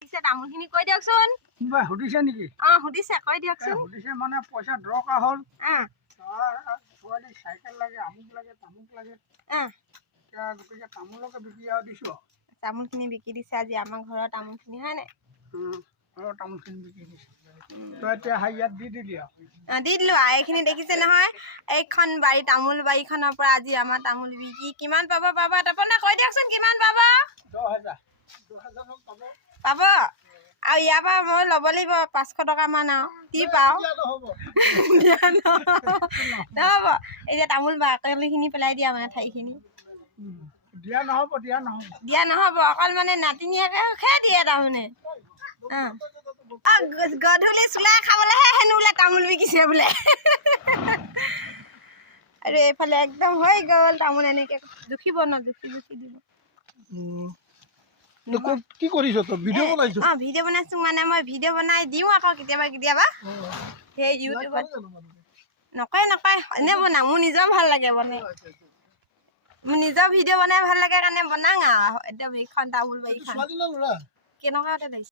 পিছে তামোলখিনি কৈ দিয়কচোন। কোনোবাই সুধিছে নেকি? সুধিছে, কৈ দিয়কচোন। সুধিছে মানে পইচা দৰকাৰ হ'ল। ছোৱালী চাইকেল লাগে, আমুক লাগে, তামুক লাগে। এতিয়া গতিকে তামোলকে বিকি আৰু দিছোঁ। তামোলখিনি বিকি দিছে আজি আমাৰ ঘৰৰ তামোলখিনি, হয় নাই? ঘৰৰ তামোলখিনি বিকি দিছে। তই এতিয়া ইয়াত দি দিলি আৰু। দি দিলো আৰু এইখিনি দেখিছে নহয়, এইখন বাৰী তামোল বাৰীখনৰ পৰা আজি আমাৰ তামোল বিকি কিমান পাব তপনে কৈ দিয়কচোন, কিমান পাব? 10,000। 10,000 পাব। পাব আৰু ইয়াৰ পৰা মই ল'ব লাগিব 500 টকামান আৰু কি পাওঁ। নহ'ব এই যে তামোল বাকলিখিনি পেলাই দিয়া মানে ঠাইখিনি দিয়া নহ'ব অকল মানে নাতিনীয়েকে দিয়ে তাৰমানে। গধূলি চুলাই খাবলৈহে হেনো বোলে তামোল বিকিছে বোলে। আৰু এইফালে একদম হৈ গ'ল তামোল এনেকে জুখিব ন, জুখি দিব। কি কৰিছ তই? ভিডিঅ' বনাইছ? ভিডিঅ' বনাইছো মানে মই ভিডিঅ' বনাই দিওঁ আকৌ কেতিয়াবা সেই ইউটিউবত। নকয় এনে বনাওঁ, মোৰ নিজৰ ভাল লাগে বনাই। মোৰ নিজৰ ভিডিঅ' বনাই ভাল লাগে কাৰণে বনাওঁ আৰু। একদম এইখন তামোল বাৰীখন কেনেকুৱাতে লাগিছে।